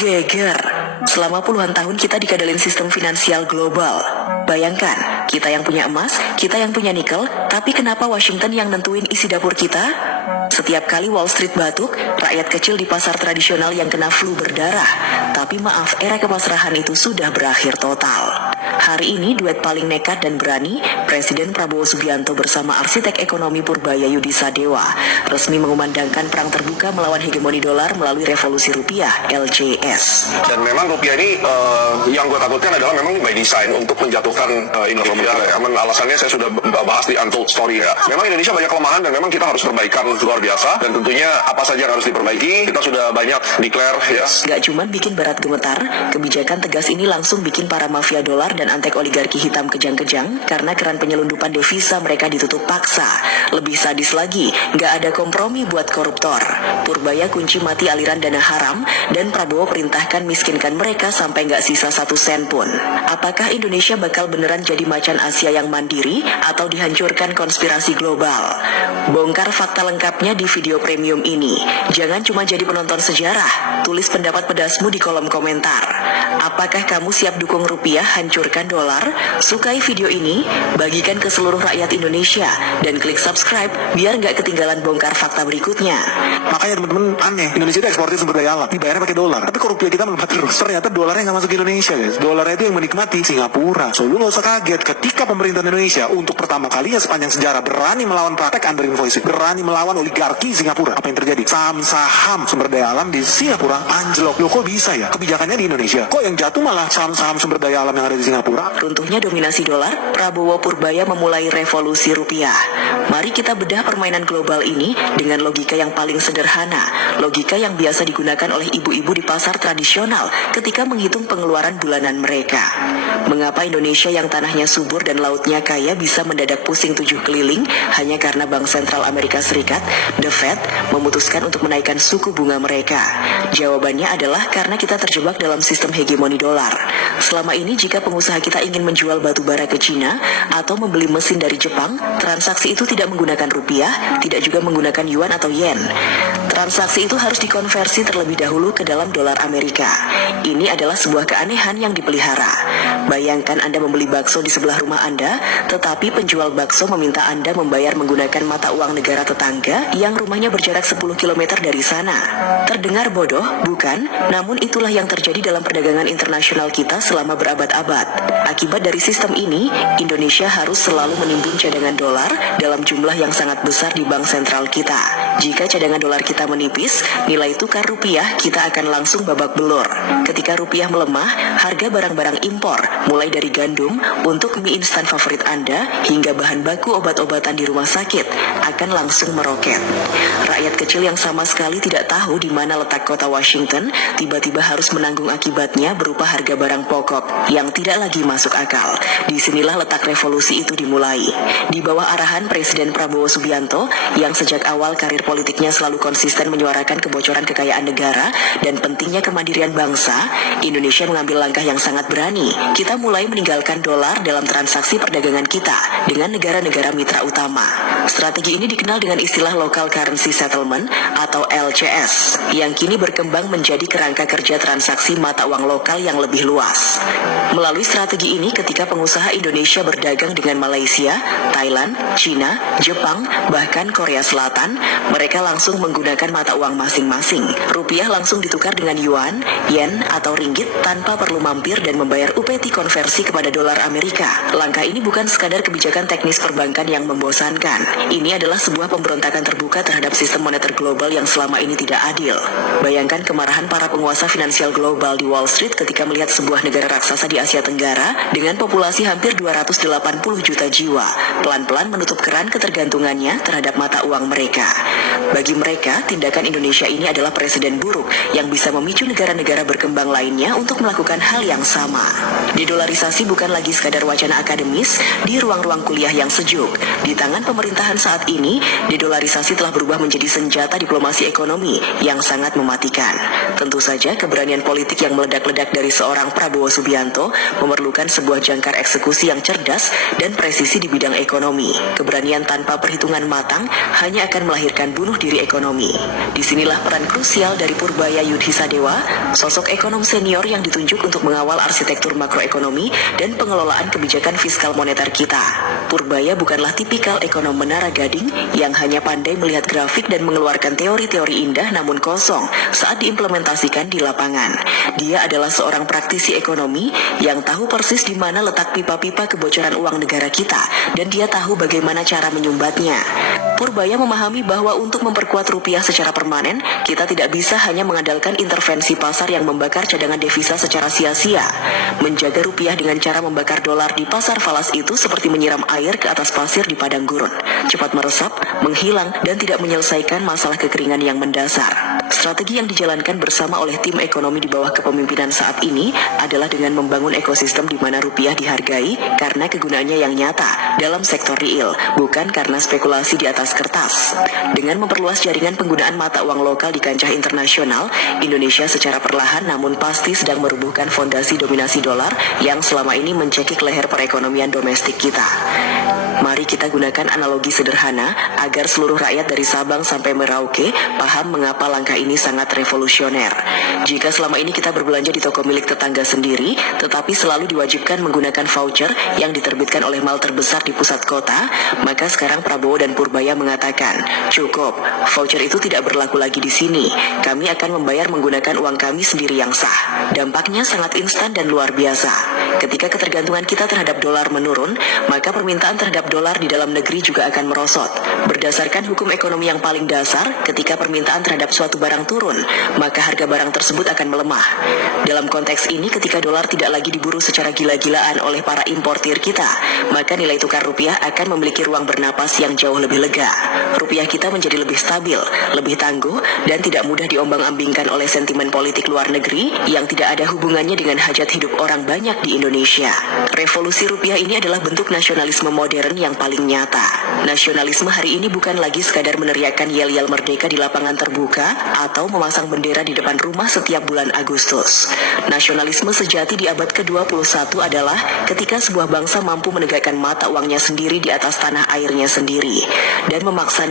Geger, selama puluhan tahun kita dikadalin sistem finansial global. Bayangkan, kita yang punya emas, kita yang punya nikel, tapi kenapa Washington yang nentuin isi dapur kita? Setiap kali Wall Street batuk, rakyat kecil di pasar tradisional yang kena flu berdarah. Tapi maaf, era kepasrahan itu sudah berakhir total. Hari ini duet paling nekat dan berani, Presiden Prabowo Subianto bersama arsitek ekonomi Purbaya Yudi Sadewa resmi mengumandangkan perang terbuka melawan hegemoni dolar melalui revolusi rupiah (LCS). Dan memang rupiah ini yang gue takutkan adalah memang by design untuk menjatuhkan Indonesia. Alasannya saya sudah bahas di Untold Story ya. Memang Indonesia banyak kelemahan dan memang kita harus perbaikan luar biasa. Dan tentunya apa saja yang harus diperbaiki, kita sudah banyak declare ya. Gak cuman bikin barat gemetar, kebijakan tegas ini langsung bikin para mafia dolar dan antek oligarki hitam kejang-kejang karena keran penyelundupan devisa mereka ditutup paksa. Lebih sadis lagi, gak ada kompromi buat koruptor. Purbaya kunci mati aliran dana haram dan Prabowo perintahkan miskinkan mereka sampai gak sisa 1 sen pun. Apakah Indonesia bakal beneran jadi macan Asia yang mandiri atau dihancurkan konspirasi global? Bongkar fakta lengkapnya di video premium ini. Jangan cuma jadi penonton sejarah, tulis pendapat pedasmu di kolom komentar. Apakah kamu siap dukung rupiah hancurkan dolar? Sukai video ini, bagikan ke seluruh rakyat Indonesia, dan klik subscribe biar nggak ketinggalan bongkar fakta berikutnya. Makanya teman-teman aneh, Indonesia itu eksportir sumber daya alam, dibayarnya pakai dolar. Tapi kalau rupiah kita melemah terus, ternyata dolarnya nggak masuk ke Indonesia guys. Dolarnya itu yang menikmati Singapura. So lu nggak usah kaget ketika pemerintah Indonesia untuk pertama kalinya sepanjang sejarah berani melawan praktek under invoicing, berani melawan oligarki Singapura. Apa yang terjadi? Saham-saham sumber daya alam di Singapura anjlok. Loh kok bisa ya? Kebijakannya di Indonesia. Kok yang jatuh malah saham-saham sumber daya alam yang ada di Singapura? Runtuhnya dominasi dolar, Prabowo Purbaya memulai revolusi rupiah. Mari kita bedah permainan global ini dengan logika yang paling sederhana, logika yang biasa digunakan oleh ibu-ibu di pasar tradisional ketika menghitung pengeluaran bulanan mereka. Mengapa Indonesia yang tanahnya subur dan lautnya kaya bisa mendadak pusing 7 keliling hanya karena Bank Sentral Amerika Serikat, The Fed, memutuskan untuk menaikkan suku bunga mereka? Jawabannya adalah karena kita terjebak dalam sistem hegemoni dolar. Selama ini jika pengusaha kita ingin menjual batu bara ke Cina atau membeli mesin dari Jepang, transaksi itu tidak menggunakan rupiah, tidak juga menggunakan yuan atau yen. Transaksi itu harus dikonversi terlebih dahulu ke dalam dolar Amerika. Ini adalah sebuah keanehan yang dipelihara. Bayangkan Anda membeli bakso di sebelah rumah Anda, tetapi penjual bakso meminta Anda membayar menggunakan mata uang negara tetangga yang rumahnya berjarak 10 km dari sana. Terdengar bodoh, bukan? Namun itulah yang terjadi dalam perdagangan internasional kita selama berabad-abad. Akibat dari sistem ini, Indonesia harus selalu menimbun cadangan dolar dalam jumlah yang sangat besar di bank sentral kita. Jika cadangan dolar kita menipis, nilai tukar rupiah kita akan langsung babak belur. Ketika rupiah melemah, harga barang-barang impor, mulai dari gandum untuk mie instan favorit Anda hingga bahan baku obat-obatan di rumah sakit, akan langsung meroket. Rakyat kecil yang sama sekali tidak tahu di mana letak kota Washington, tiba-tiba harus menanggung akibatnya berupa harga barang pokok yang tidak lagi masuk akal. Disinilah letak revolusi itu dimulai. Di bawah arahan Presiden Prabowo Subianto yang sejak awal karir politiknya selalu konsisten menyuarakan kebocoran kekayaan negara dan pentingnya kemandirian bangsa, Indonesia mengambil langkah yang sangat berani. Kita mulai meninggalkan dolar dalam transaksi perdagangan kita dengan negara-negara mitra utama. Strategi ini dikenal dengan istilah Local Currency Settlement atau LCS, yang kini berkembang menjadi kerangka kerja transaksi mata uang lokal yang lebih luas. Melalui strategi ini, ketika pengusaha Indonesia berdagang dengan Malaysia, Thailand, China, Jepang, bahkan Korea Selatan, mereka langsung menggunakan mata uang masing-masing. Rupiah langsung ditukar dengan yuan, yen, atau ringgit tanpa perlu mampir dan membayar UPT konversi kepada dolar Amerika. Langkah ini bukan sekadar kebijakan teknis perbankan yang membosankan. Ini adalah sebuah pemberontakan terbuka terhadap sistem moneter global yang selama ini tidak adil. Bayangkan kemarahan para penguasa finansial global di Wall Street ketika melihat sebuah negara raksasa di Asia Tenggara dengan populasi hampir 280 juta jiwa pelan-pelan menutup keran ketergantungannya terhadap mata uang mereka. Bagi mereka, tindakan Indonesia ini adalah presiden buruk yang bisa memicu negara-negara berkembang lainnya untuk melakukan hal yang sama. Dedolarisasi bukan lagi sekadar wacana akademis di ruang-ruang kuliah yang sejuk. Di tangan pemerintahan saat ini, dedolarisasi telah berubah menjadi senjata diplomasi ekonomi yang sangat mematikan. Tentu saja keberanian politik yang meledak-ledak dari seorang Prabowo Subianto memerlukan sebuah jangkar eksekusi yang cerdas dan presisi di bidang ekonomi. Keberanian tanpa perhitungan matang hanya akan melahirkan bunuh diri ekonomi. Disinilah peran krusial dari Purbaya Yudhisadewa, sosok ekonom senior yang ditunjuk untuk mengawal arsitektur makroekonomi dan pengelolaan kebijakan fiskal moneter kita. Purbaya bukanlah tipikal ekonom menara gading yang hanya pandai melihat grafik dan mengeluarkan teori-teori indah namun kosong saat diimplementasikan di lapangan. Dia adalah seorang praktisi ekonomi yang tahu persis di mana letak pipa-pipa kebocoran uang negara kita dan dia tahu bagaimana cara menyumbatnya. Purbaya memahami bahwa untuk memperkuat rupiah secara permanen, kita tidak bisa hanya mengandalkan intervensi pasar yang membakar cadangan devisa secara sia-sia. Menjaga rupiah dengan cara membakar dolar di pasar falas itu seperti menyiram air ke atas pasir di padang gurun. Cepat meresap, menghilang, dan tidak menyelesaikan masalah kekeringan yang mendasar. Strategi yang dijalankan bersama oleh tim ekonomi di bawah kepemimpinan saat ini adalah dengan membangun ekosistem di mana rupiah dihargai karena kegunaannya yang nyata dalam sektor real, bukan karena spekulasi di atas kertas. Dengan memperluas jaringan penggunaan mata uang lokal di kancah internasional, Indonesia secara perlahan namun pasti sedang merubuhkan fondasi dominasi dolar yang selama ini mencekik leher perekonomian domestik kita. Mari kita gunakan analogi sederhana agar seluruh rakyat dari Sabang sampai Merauke paham mengapa langkah ini sangat revolusioner. Jika selama ini kita berbelanja di toko milik tetangga sendiri, tetapi selalu diwajibkan menggunakan voucher yang diterbitkan oleh mall terbesar di pusat kota, maka sekarang Prabowo dan Purbaya mengatakan, cukup, voucher itu tidak berlaku lagi di sini. Kami akan membayar menggunakan uang kami sendiri yang sah. Dampaknya sangat instan dan luar biasa. Ketika ketergantungan kita terhadap dolar menurun, maka permintaan terhadap dolar di dalam negeri juga akan merosot. Berdasarkan hukum ekonomi yang paling dasar, ketika permintaan terhadap suatu barang turun, maka harga barang tersebut akan melemah. Dalam konteks ini, ketika dolar tidak lagi diburu secara gila-gilaan oleh para importir kita, maka nilai tukar rupiah akan memiliki ruang bernapas yang jauh lebih lega. Rupiah kita menjadi lebih stabil, lebih tangguh, dan tidak mudah diombang-ambingkan oleh sentimen politik luar negeri yang tidak ada hubungannya dengan hajat hidup orang banyak di Indonesia. Revolusi rupiah ini adalah bentuk nasionalisme modern yang paling nyata. Nasionalisme hari ini bukan lagi sekadar meneriakkan yel-yel merdeka di lapangan terbuka atau memasang bendera di depan rumah setiap bulan Agustus. Nasionalisme sejati di abad ke-21 adalah ketika sebuah bangsa mampu menegakkan mata uangnya sendiri di atas tanah airnya sendiri dan memaksa negara